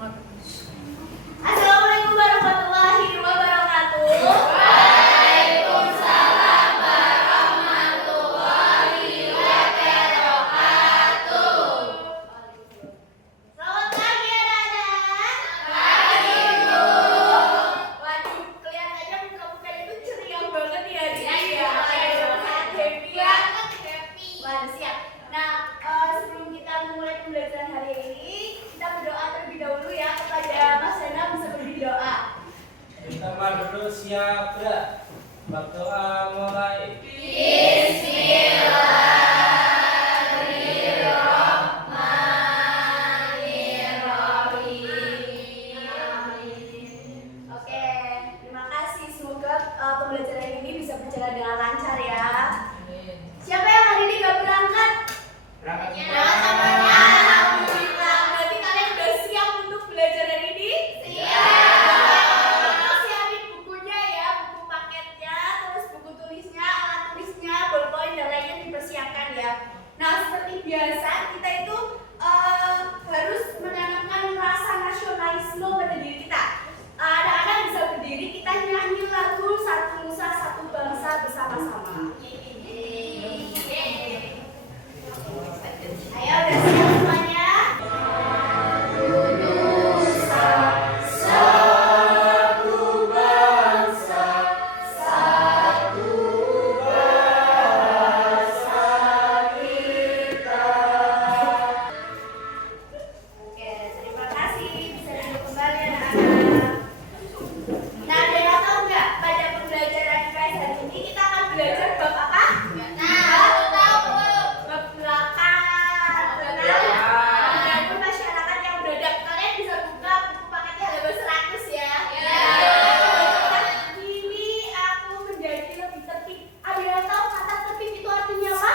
Assalamualaikum warahmatullahi wabarakatuh. Waalaikumsalam warahmatullahi wabarakatuh. Selamat pagi anak-anak. Pagi, Bu. Waduh, kelihatannya muka-muka itu ceria banget ya hari ini Iya, ya. iya. Sangat happy ya. Happy. Wah, siap. Nah, sebelum kita memulai pembelajaran hari ini, kita berdoa terlebih dahulu ya kepada Mas Dana bisa beri doa. Kita dulu siap gerak. Berdoa mulai. Oke, terima kasih. Semoga pembelajaran ini bisa berjalan dengan lancar ya. Siapa yang hari ini gak berangkat? Berangkat. Alhamdulillah. Berarti kalian udah siap untuk belajar hari ini? Siapin bukunya ya, buku paketnya, terus buku tulisnya, alat tulisnya, bolpoin dan lainnya dipersiapkan ya. Nah, seperti biasa kita itu harus menanamkan rasa nasionalisme pada diri kita. Anak-anak bisa berdiri, kita nyanyi lagu Satu Nusa Satu Bangsa bersama-sama. Ayo, udah siap semuanya? Oke, terima kasih. Bisa duduk kembali anak-anak. Nah, ada yang tahu nggak pada pembelajaran IPS hari ini kita akan belajar bab apa? Bab gerakan. Mengganggu masyarakat yang beradab. Kalian bisa buka buku paketnya halaman 100 ya. Kini aku menjadi lebih tertib. Ada yang tahu kata tertib itu artinya apa?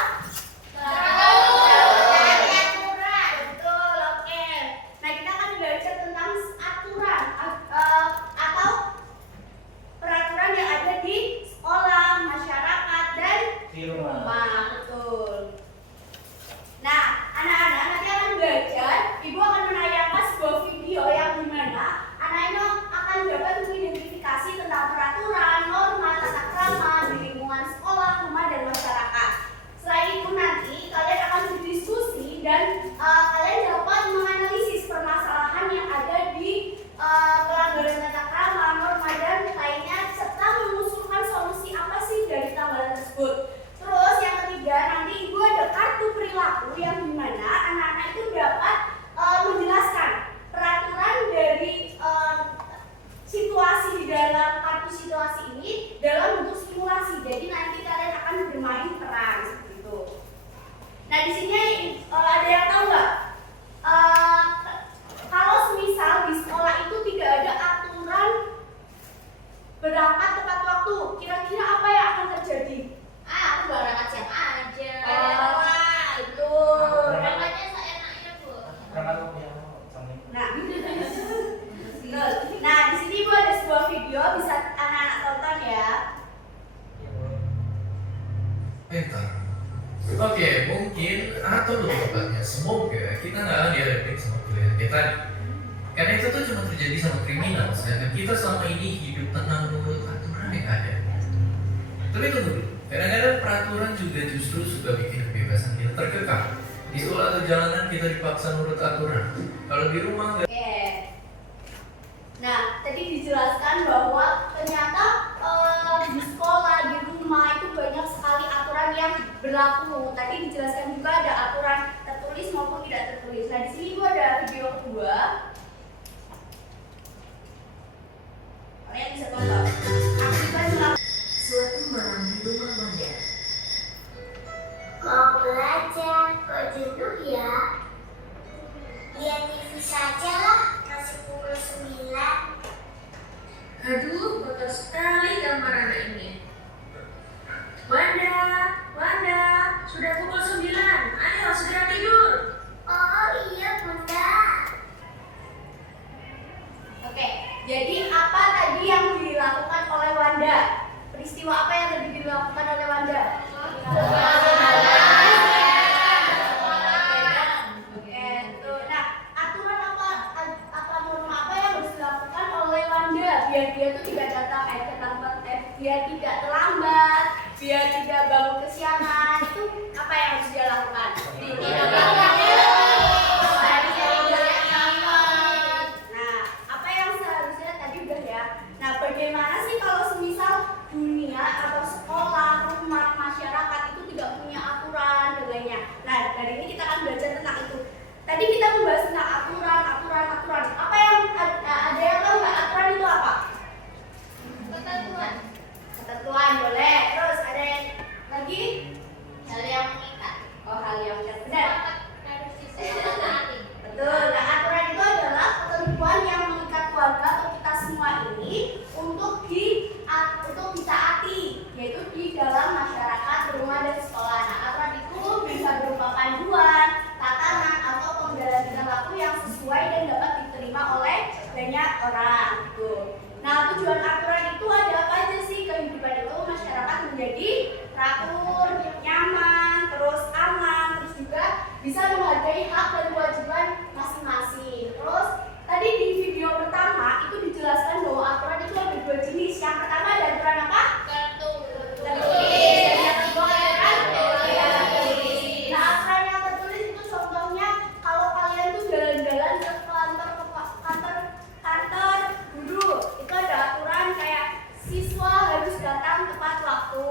Betul, oke. Nah, kita akan belajar tentang aturan atau peraturan yang ada di sekolah, masyarakat, dan Di rumah. Betul. Nah, anak-anak nanti akan belajar. Ibu akan menayangkan sebuah video yang dimana anak-anak akan dapat mengidentifikasi tentang peraturan, norma, tata krama di lingkungan sekolah, rumah, dan masyarakat. Selain itu nanti kalian akan berdiskusi dan kalian dapat menganalisis permasalahan yang ada di pelanggaran tata krama, norma, dan lainnya serta mengusulkan solusi apa sih dari pelanggaran tersebut. Terus yang ketiga nanti ibu ada kartu perilaku yang dimana anak-anak itu dapat menjelaskan peraturan dari situasi di dalam kartu situasi ini dalam bentuk simulasi. Jadi nanti kalian akan bermain peran seperti itu. Nah di sini ada yang tahu nggak? Kalau semisal di sekolah itu tidak ada aturan berangkat tepat waktu, kira-kira apa yang akan terjadi? Aku berangkat siap aja. Betul. Berangkatnya seenaknya, Bu. Berangkat ke yang sama. Nah, betul. Nah di sini ibu ada sebuah video bisa anak-anak tonton ya. Bentar. Oke, mungkin atau lebih tepatnya semoga kita nggak akan dihadapin sama pilihan kayak tadi. Karena itu tuh cuma terjadi sama kriminal, sedangkan kita selama ini hidup tenang menurut aturan yang ada. Tapi tunggu dulu, kadang-kadang peraturan juga justru suka bikin kebebasan kita terkekang. Di sekolah atau jalanan kita dipaksa menurut aturan. Kalau di rumah nggak. Oke. Nah, tadi dijelaskan bahwa ternyata di sekolah, di rumah itu banyak sekali aturan yang berlaku. Tadi dijelaskan juga ada aturan tertulis maupun tidak tertulis. Nah, di sini gua ada video kedua. Kalian bisa tonton. Aktifkan selama Suatu malam di rumah Wanda. Mau belajar, kok jenuh ya? Lihat TV saja lah, masih pukul 9. Aduh, kotor sekali kamar anak ini. Wanda, Wanda, sudah pukul 9. Ayo segera tidur. Oh iya bunda. Oke, jadi apa tadi yang dilakukan oleh Wanda? Peristiwa apa yang tadi dilakukan oleh Wanda? Oke, tuh. Nah, aturan apa tidak terlambat, biar tidak bangun kesiangan, itu apa yang harus dia lakukan? Tidak bangun. Nah, apa yang seharusnya tadi udah ya. Nah, bagaimana sih kalau semisal dunia atau sekolah, rumah, masyarakat itu tidak punya aturan dan lainnya. Nah, dari ini kita akan belajar tentang itu. Tadi kita membahas tentang aturan. Apa yang ada yang tahu nggak aturan itu apa? Ketentuan. Ketentuan boleh. Terus ada yang lagi? Hal yang mengikat. Oh, hal yang benar. Harus disepakati. Betul. Nah, aturan itu adalah ketentuan yang mengikat keluarga atau kita semua ini untuk ditaati, yaitu di dalam masyarakat, rumah dan sekolah. Nah, aturan itu bisa berupa panduan, tatanan atau penggalan tingkah laku yang sesuai dan dapat diterima oleh banyak orang. Gitu. Nah, tujuan aturan itu ada apa aja sih? Kehidupan itu masyarakat menjadi teratur, nyaman, terus aman, terus juga bisa menghargai hak dan kewajiban masing-masing. Terus tadi di video pertama itu dijelaskan bahwa aturan itu ada dua jenis. Yang pertama ada aturan apa? Tertulis. Tertulis. Dan yang kedua aturan tertulis. Nah, aturan yang tertulis itu contohnya kalau kalian tuh jalan-jalan ke kantor guru, itu ada aturan kayak siswa harus datang tepat waktu.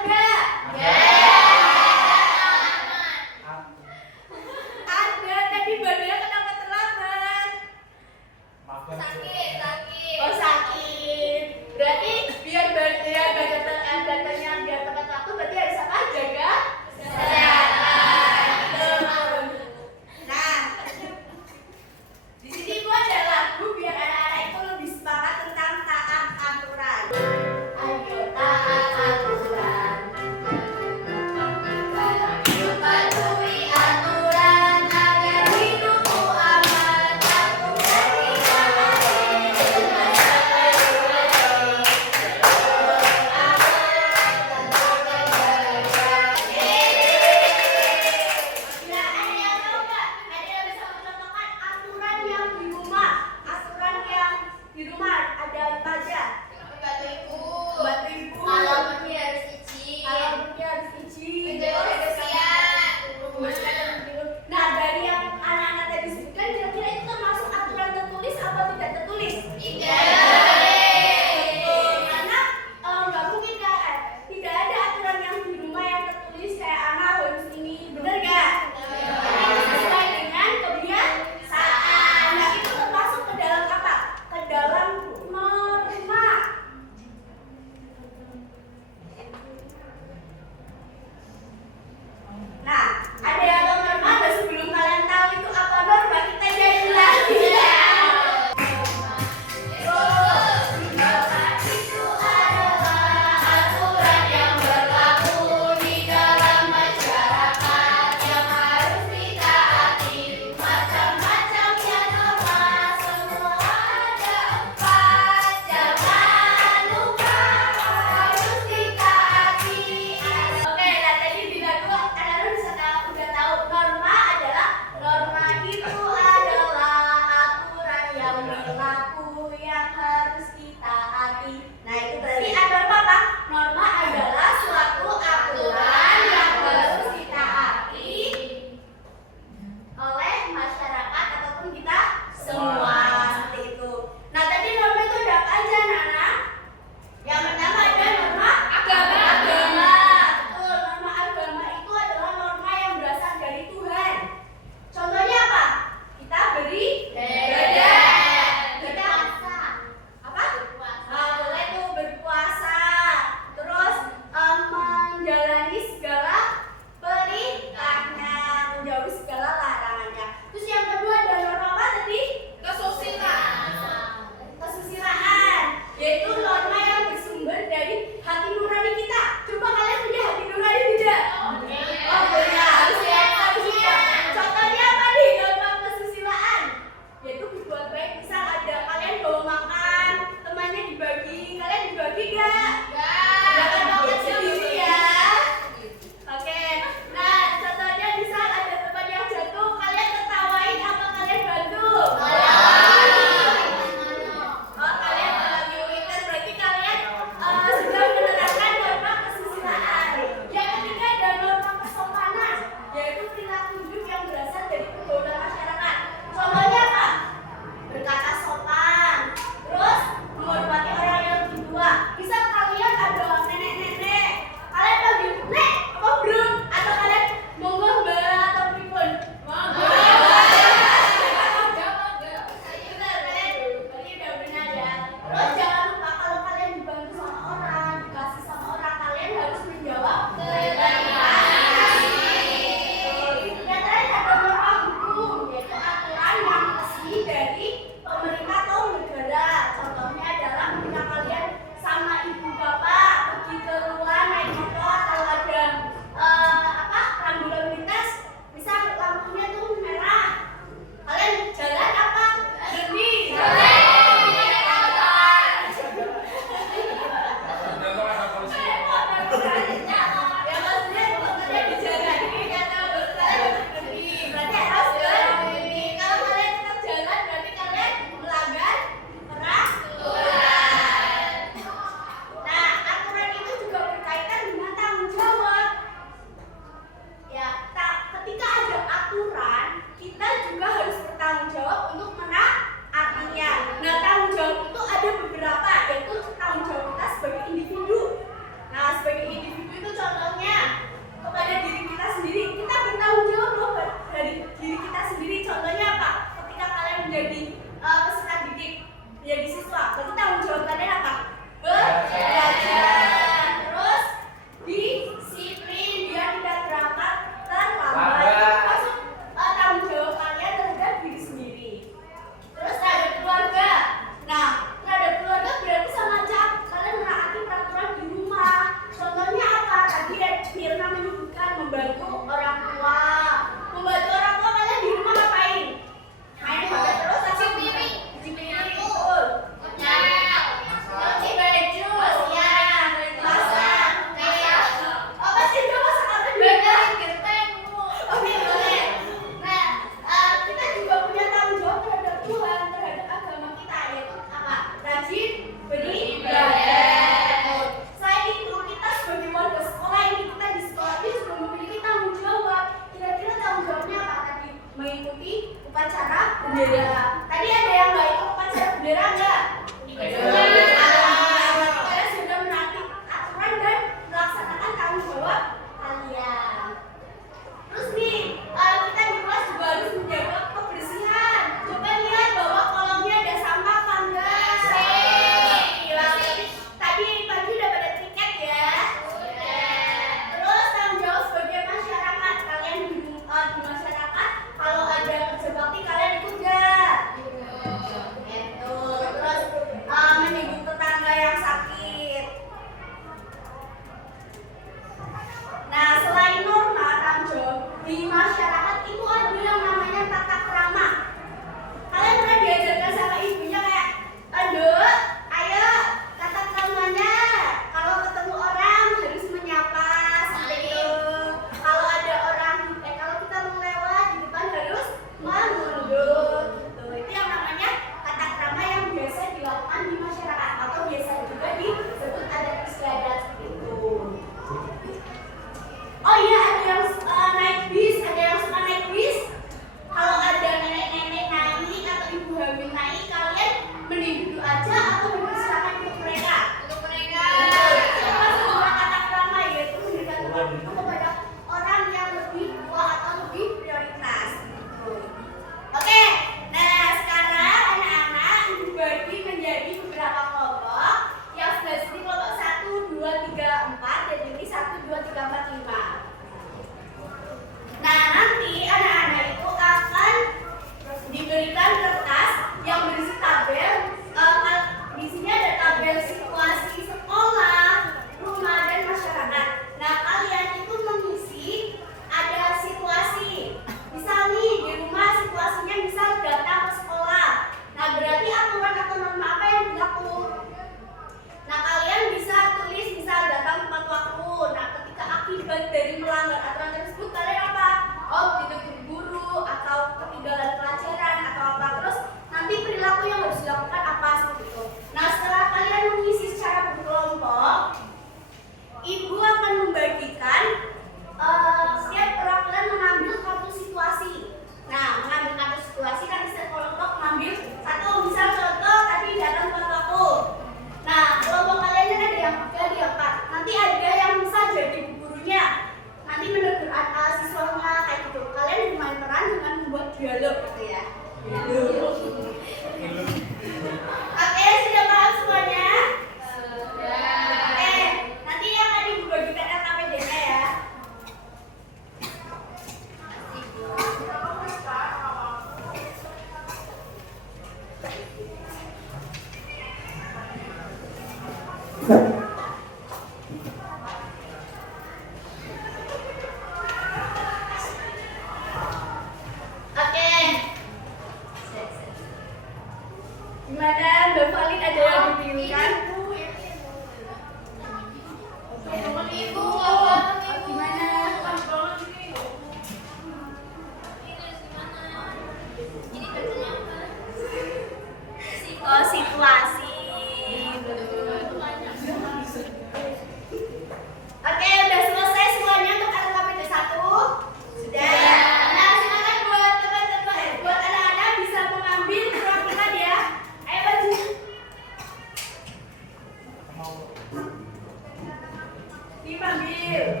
dipanggil.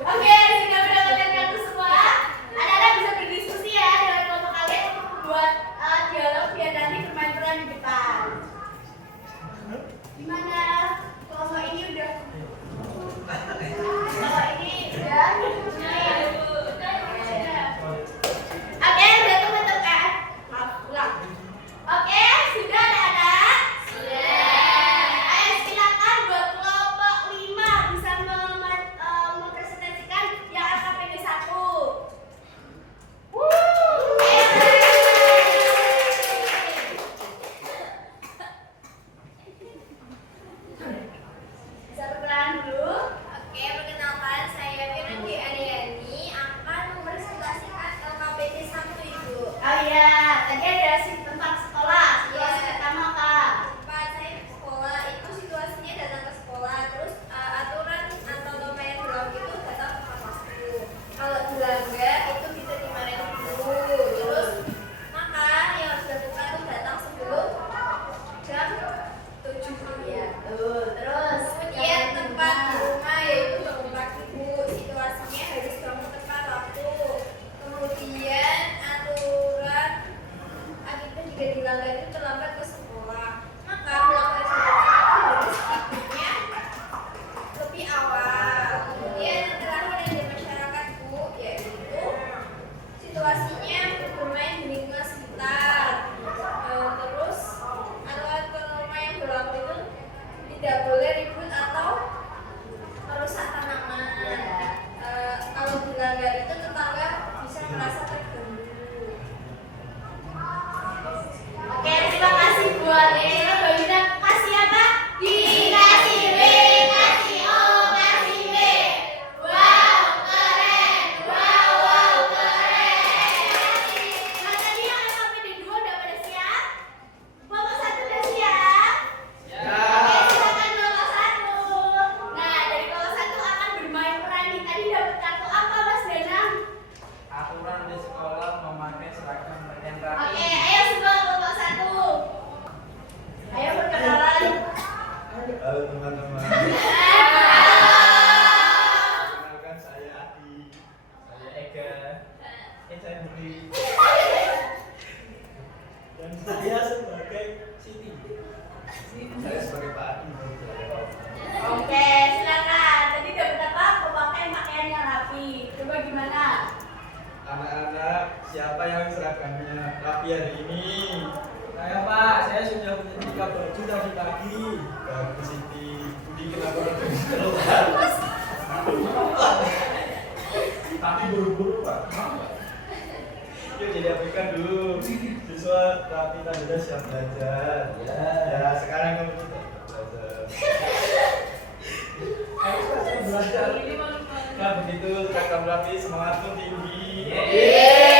Oke, sudah mendapatkan kartu semua. Anak-anak bisa berdiskusi ya dengan kelompok kalian untuk membuat dialog biar nanti bermain peran di depan. Gimana? Kelompok ini udah? Kelompok ini udah? Oke, udah teman-teman. Maaf, ulang. Oke, sudah anak-anak? Sudah. Ayo silakan buat kelompok 5 bisa mempresentasikan yang LKPD 1. Bisa perkenalan dulu. Oke, perkenalkan saya Firandi Ariani akan mempresentasikan LKPD 1 Ibu. Oh iya, tadi ada tempat sekolah. Situasi pertama apa? Tempat saya di sekolah itu situasinya datang ke sekolah, terus aturan atau norma yang berlaku itu datang ke kelasku. Kalau dilanggar itu bisa dimarahin guru. Terus maka yang harus dilakukan itu datang sebelum jam 7 ya. Tuh, terus Kemudian tempat di rumah yaitu bangun pagi Bu. Situasinya harus bangun tepat waktu. Kemudian aturan akibat jika dilanggar itu terlambat ke sekolah. Maka melakukan sesuatu itu harus tidurnya lebih awal. Kemudian yang terakhir yang di masyarakat Bu yaitu situasinya bermain di lingkungan sekitar. Terus aturan norma yang berlaku itu tidak boleh ribut atau merusak tanaman. Kalau dilanggar itu tetangga bisa merasa terganggu. Oke, terima kasih buat Mbak Yuna. Kasih apa? Dikasih B, kasih O, kasih B. Wow, keren. Wow, keren. Nah, tadi yang LKPD 2 udah pada siap? Kelompok 1 udah siap? Oke, silakan kelompok 1. Nah, dari kelompok 1 akan bermain peran nih. Tadi dapat kartu apa, Mas Danang? Aturan di sekolah memakai seragam yang Oke, rapi. ayo semua kelompok 1. Ayo perkenalan. Halo teman-teman, kenalkan saya Adi. Saya Ega. Saya Budi. Dan saya sebagai Siti. Saya sebagai Pak Adi. Oke, silakan. Tadi dapat apa? Memakai pakaian yang rapi. Coba gimana? Anak-anak, siapa yang seragamnya rapi hari ini? Saya Pak, saya sudah punya 3 baju tadi pagi. Bagus Siti. Budi kenapa lebih keluar? Tapi buru-buru Pak. Yuk dirapikan dulu. Siswa rapi tanda siap belajar. Ya, sekarang kamu tidak belajar. Ayo Pak, saya belajar. Nah begitu seragam rapi, semangat pun tinggi. Yeay.